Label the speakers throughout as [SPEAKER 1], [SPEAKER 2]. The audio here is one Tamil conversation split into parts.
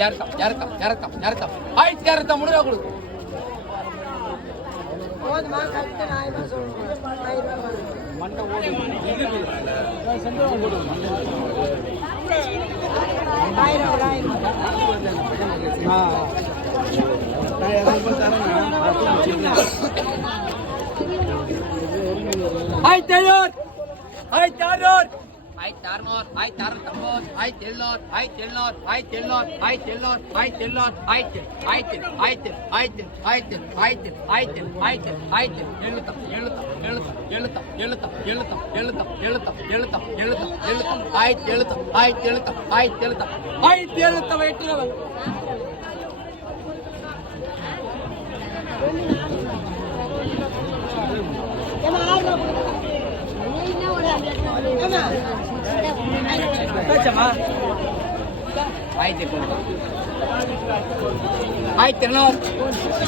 [SPEAKER 1] இறக்கம் இறக்கம் இறக்கம் இறக்கம் ஆயிரத்தி இரநூத்தம்பது ரூபா
[SPEAKER 2] கொடுக்கும்
[SPEAKER 1] ஆயிரத்தி ஐநூறு. ஆயிரத்தி அறுநூறு. ஆயிரத்தி அறுநூறு ஆயிரத்தி அறுநூத்தொம்பது ஆயிரத்தி எழுநூறு ஆயிரத்தி எழுநூறு ஆயிரத்தி எழுநூறு ஆயிரத்தி எழுநூறு ஆயிரத்தி எழுநூறு ஆயிரத்தி ஆயிரத்தி ஆயிரத்தி ஆயிரத்தி ஆயிரத்தி ஆயிரத்தி ஆயிரத்தி ஆயிரத்தி எழுத்தம் எழுத்தம் எழுத்தம் எழுத்தம் எழுத்தம் எழுத்தம் எழுத்தம் எழுத்தம் எழுத்தம் எழுத்தம் எழுத்தம் ஆயிரத்தி எழுத்தம் ஆயிரத்தி எழுத்தம் ஆயிரத்தி எழுத்தம் ஆயிரத்தி எழுத்தம் எட்டுறவன்
[SPEAKER 2] ஏமா
[SPEAKER 1] ஆயிரத்தி எட்நூறு ஆயிரத்தி இருநூறு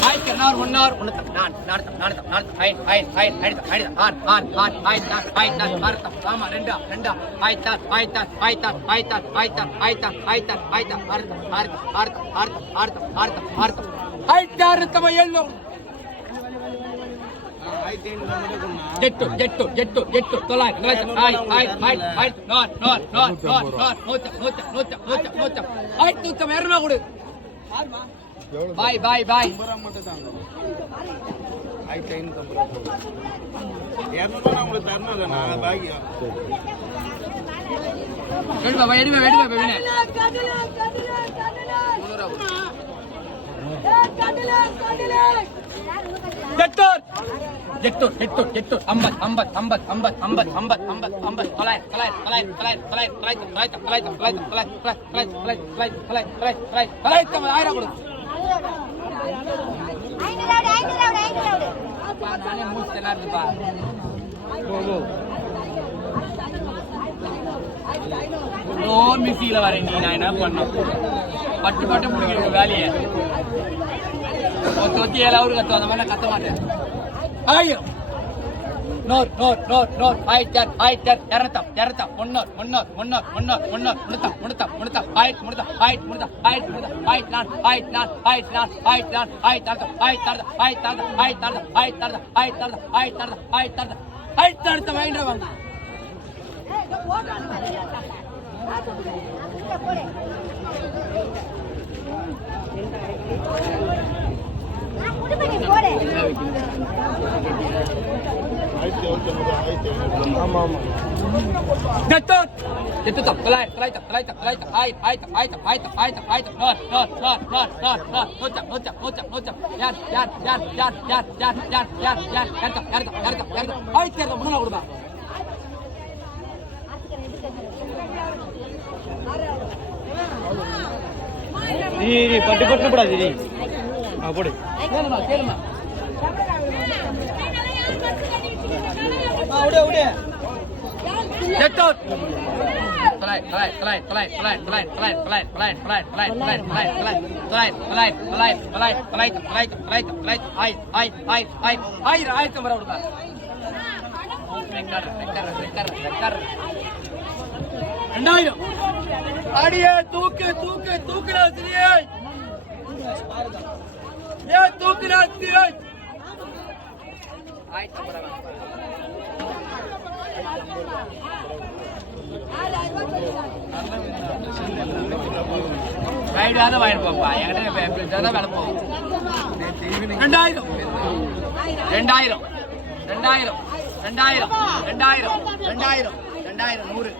[SPEAKER 1] ஆயிரத்தி இருநூறு முன்னூறு முன்னூத்தம் நான் நானூத்தம் நானூத்தம் நானூத்தம் ஆயிரம் ஆயிரம் ஆயிரம் ஆயிரத்தம் ஆயிரத்தம் ஆறு ஆறு ஆறு ஆயிரத்தி ஆறு ஆயிரத்தி ஆறு ஆறுத்தம் ஆமா ரெண்டா ரெண்டா ஆயிரத்தி ஆறு ஆயிரத்தி ஆறு ஆயிரத்தி ஆறு ஆயிரத்தி ஆறு ஆயிரத்தி ஆறு ஆயிரத்தி ஆறு ஆயிரத்தி ஆறு ஆறுத்தம் ஜெட்டு ஜெட்டு ஜெட்டு ஜெட்டு தொள்ளாயிரம் தொள்ளாயிரத்தி ஆயிரம் ஆயிரம் ஆயிரம் ஆயிரம் நார் நார் நார் நார் நார் நூற்றம் நூற்றம் நூற்றம் நூற்றம் நூற்றம் ஆயிரத்தி நூற்றம் இரநூறுவா கொடு பாய் பாய் பாய்
[SPEAKER 2] ஜெட்டு
[SPEAKER 1] ஜெட்டூர் ஜெட்டூர் ஜெட்டூர் ஐம்பது ஐம்பது ஐம்பது ஐம்பது ஐம்பது ஐம்பது ஐம்பது ஐம்பது தொள்ளாயிரம் தொள்ளாயிரம் தொள்ளாயிரம் தொள்ளாயிரம் தொள்ளாயிரம் தொள்ளாயிரம் தொள்ளாயிரம் தொள்ளாயிரம் தொள்ளாயிரம் தொள்ளாயிரம் தொள்ளாயிரம் தொள்ளாயிரம் தொள்ளாயிரத்தி ஐம்பது ஆயிரம் கொடு நானே மூச்சு என்ன இருக்குப்பா ஓ மிஸ்ஸியில வரேன் நீ நான் என்ன பண்ணும் பட்டு பட்டு முடிக்கிற வேலையை ஒத்தி ஏழாவது கத்துவோம் அந்த மாதிரி நான் கத்த மாட்டேன் ஆயிரம் நூறு நூறு நூறு நூறு ஆயிரத்தி ஆறு ஆயிரத்தி ஆறு இரநூத்தம் இரநூத்தம் முன்னூறு முன்னூறு முன்னூறு முன்னூறு முன்னூறு முன்னூத்தம் முன்னூத்தம் முன்னூத்தம் ஆயிரத்தி முன்னூத்தம் ஆயிரத்தி முன்னூத்தம் ஆயிரத்தி முன்னூத்தம் ஆயிரத்தி நாலு ஆயிரத்தி நாலு ஆயிரத்தி நாலு ஆயிரத்தி நாலு ஆயிரத்தி நாலு ஆயிரத்தி நாலு ஆயிரத்தி நாலு ஆயிரத்தி நாலு ஆயிரத்தி நாலு ஆயிரத்தி நாலு ஆயிரத்தி நாலு ஆயிரத்தி நாலு ஆயிரத்தி வாங்கிட்டு வாங்க
[SPEAKER 3] Aku dapatnya boleh. போடு
[SPEAKER 1] கேளுமா கேளுமா
[SPEAKER 3] அப்படியே அப்படியே
[SPEAKER 1] Jatuh. Kelai, kelai, kelai, kelai, kelai, kelai, kelai, kelai, kelai, kelai, kelai, kelai, kelai, kelai, kelai, kelai, kelai, kelai, kelai tak, kelai tak, kelai tak, kelai tak. Ait, ait, ait, ait. Ait, ரெண்டாயிரம் அடியே தூக்கு தூக்கு தூக்குடா சிறியே ஏ தூக்குடா சிறியே ஆயிரத்தி ரைடாத வாங்கிட்டு என்கிட்ட தான் வேலை ரெண்டாயிரம். ரெண்டாயிரம். ரெண்டாயிரம். ரெண்டாயிரம். ரெண்டாயிரம். ரெண்டாயிரம். ரெண்டாயிரம் நூறு.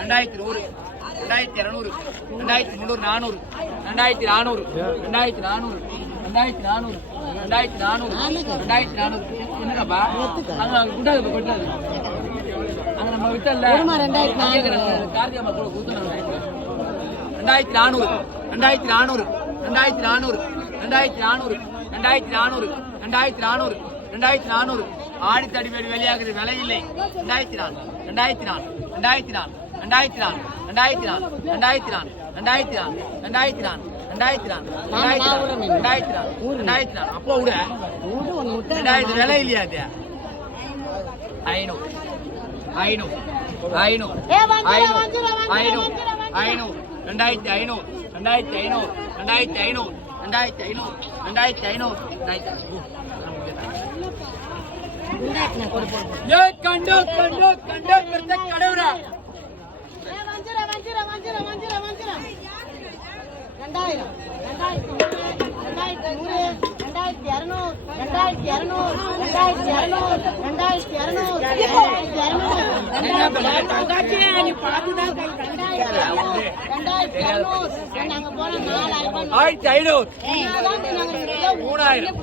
[SPEAKER 1] ரெண்டாயிரத்தி நூறு. ரெண்டாயிரத்தி இரநூறு. ரெண்டாயிரத்தி முந்நூறு நானூறு. ரெண்டாயிரத்தி நானூறு. ரெண்டாயிரத்தி நானூறு. ரெண்டாயிரத்தி நானூறு ரெண்டாயிரத்தி நானூறு ரெண்டாயிரத்தி நானூறு என்னடாப்பா அங்க அங்க குட்டாது கொட்டாது அங்க நம்ம விட்டல கார்த்திகை மக்கள் கூத்துனாங்க ரெண்டாயிரத்தி நானூறு ரெண்டாயிரத்தி நானூறு ரெண்டாயிரத்தி நானூறு ரெண்டாயிரத்தி நானூறு ரெண்டாயிரத்தி நானூறு ரெண்டாயிரத்தி நானூறு ரெண்டாயிரத்தி நானூறு ஆடி தடிமேடு வெளியாகுது விலை இல்லை ரெண்டாயிரத்தி நாலு ரெண்டாயிரத்தி நாலு ரெண்டாயிரத்தி நாலு ரெண்டாயிரத்தி நாலு ரெண்டாயிரத்தி நாலு ரெண்டாயிரத்தி நாலு ரெண்டாயிரத்தி நாலு ரெண்டாயிரத்தி நாலு ரெண்டாயிரத்தி நாலு. ரெண்டாயிரத்தி நாலு. ரெண்டாயிரத்தி நாலு. அப்போ விட ரெண்டாயிரத்தி விலை இல்லையா அது? ஐநூறு. ஐநூறு. ஐநூறு. ஐநூறு. ஐநூறு. ரெண்டாயிரத்தி ஐநூறு. ரெண்டாயிரத்தி ஐநூறு. ரெண்டாயிரத்தி ஐநூறு. ரெண்டாயிரத்தி ஐநூறு. ரெண்டாயிரத்தி ஐநூறு. கண்டு கண்டு கடவுரா
[SPEAKER 2] வஞ்சிரம் வஞ்சிரம் வஞ்சிரம் வஞ்சிரம் வஞ்சிரம் ரெண்டாயிரம். ரெண்டாயிரத்தி நூறு ரெண்டாயிரத்தி இரநூறு ரெண்டாயிரத்தி இரநூறு ரெண்டாயிரத்தி இரநூறு ரெண்டாயிரத்தி இரநூறு ரெண்டாயிரத்தி இரநூறு ரெண்டாயிரத்தி இரநூறு நாங்க போன நாலாயிரம் ரூபாய்
[SPEAKER 1] ஆயிரத்தி ஐநூறு
[SPEAKER 2] மூணாயிரம்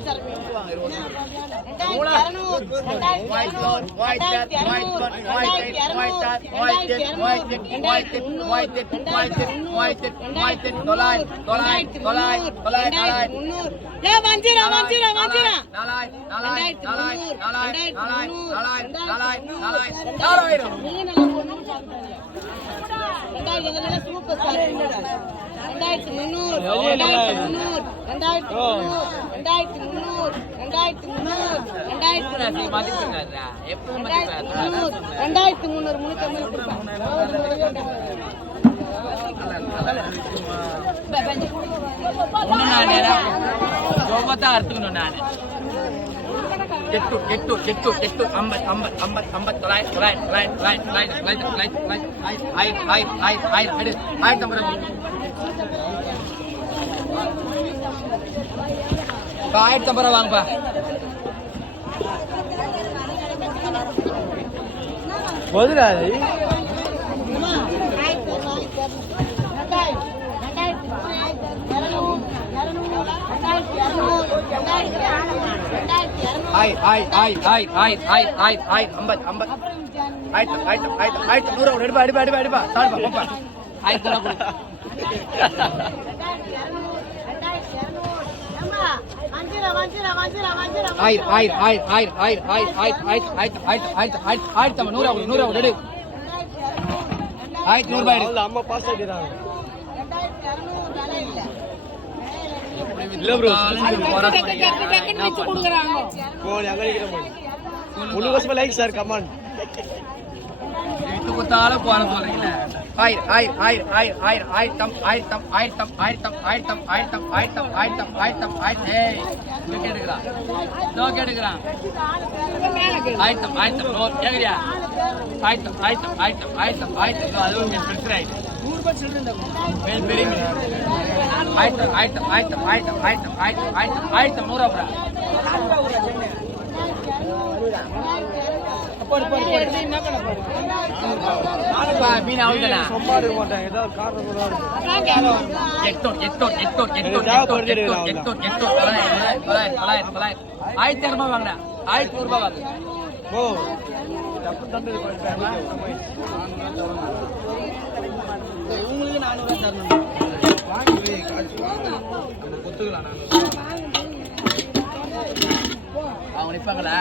[SPEAKER 2] நீ நல்லா
[SPEAKER 1] சூப்பர்
[SPEAKER 2] ரெண்டாயிரத்தி முந்நூறு ரெண்டாயிரத்தி முந்நூறு ரெண்டாயிரத்தி முந்நூறு ரெண்டாயிரத்தி முந்நூறு ரெண்டாயிரத்தி முந்நூறு ரெண்டாயிரத்தி முந்நூறு ரெண்டாயிரத்தி முந்நூறு
[SPEAKER 1] எட்டு எட்டு எட்டு எட்டு ஐம்பது ஐம்பது ஐம்பது ஐம்பது தொள்ளாயிரத்தி தொள்ளாயிரத்தி தொள்ளாயிரத்தி தொள்ளாயிரத்தி தொள்ளாயிரத்தி தொள்ளாயிரத்தி தொள்ளாயிரத்தி ஆயிரத்தி ஆயிரத்தி ஆயிரத்தி ஆயிரத்தி ஆயிரத்தி ஆயிரத்தி ஐம்பது ஆயிரத்தி ரூபா வாங்கப்பா போதுடாது ಆಯ್ ಆಯ್ ಆಯ್ ಆಯ್ ಆಯ್ ಆಯ್ ಆಯ್ ಆಯ್ ಅಂಬತ್ ಅಂಬತ್ ಆಯ್ತು ಆಯ್ತು ಆಯ್ತು ಆಯ್ತು ನೂರ ಅಡಿಬಾ ಅಡಿಬಾ ಅಡಿಬಾ ಅಡಿಬಾ ಸಾಡ್ಬಾ ಪಪ್ಪ ಆಯ್ತು ನೂರ ಕೊಡು ಆಯ್ತು ಆಯ್ತು ಆಯ್ತು ಆಯ್ತು ಆಯ್ತು ಆಯ್ತು ಆಯ್ತು ಆಯ್ತು ಆಯ್ತು ಆಯ್ತು ಆಯ್ತು ಆಯ್ತು ತಮ್ಮ ನೂರ ಕೊಡು ನೂರ ಕೊಡು ರೆಡಿ ಆಯ್ತು ನೂರು ಬಾಯಿ
[SPEAKER 4] ಅಮ್ಮ ಪಾಸ್ ಆಗಿದ್ದಾರೆ கோழி லைக் சார் கமாண்ட்
[SPEAKER 1] எட்டு போன சொல்றீங்களே ஆயிரம் ஆயிரம் ஆயிரம் ஆயிரம் ஆயிரம் ஆயிரத்தம் ஆயிரத்தம் ஆயிரத்தம் ஆயிரத்தம் ஆயிரத்தம் ஆயிரத்தம் ஆயிரத்தம் ஆயிரத்தம் ஆயிரத்தம் ஆயிரத்தம் ஏய் ஆயிரத்தம் ஆயிரத்தம் நோ ஆயிரத்தம் ஆயிரத்தம் ஆயிரத்தம் ஆயிரத்தம் ஆயிரத்தம் அதுவும் பிரச்சனை ஆயிடுச்சு ஆயிரத்தம் ஆயிரத்தம் ஆயிரத்தம் ஆயிரத்தம் ஆயிரத்தம் ஆயிரத்தம் ஆயிரத்தம் நூறு அப்புறம் மீன் அவ்வளோதானா
[SPEAKER 4] சும்மா இருக்க மாட்டேன் ஏதாவது காரணம் கூட இருக்கும்.
[SPEAKER 1] எட்டோ எட்டோ எட்டோ எட்டோ எட்டோ எட்டோ எட்டோ எட்டோ தொள்ளாயிரம் தொள்ளாயிரம் தொள்ளாயிரம் தொள்ளாயிரம் ஆயிரத்தி இரநூறுபா வாங்கினேன் ஆயிரத்தி நூறுபா வாங்க
[SPEAKER 4] இவங்களுக்கு நானூறு தரணும் வாங்கி கொத்துக்கலாம்
[SPEAKER 1] அவங்க நிற்பாங்களா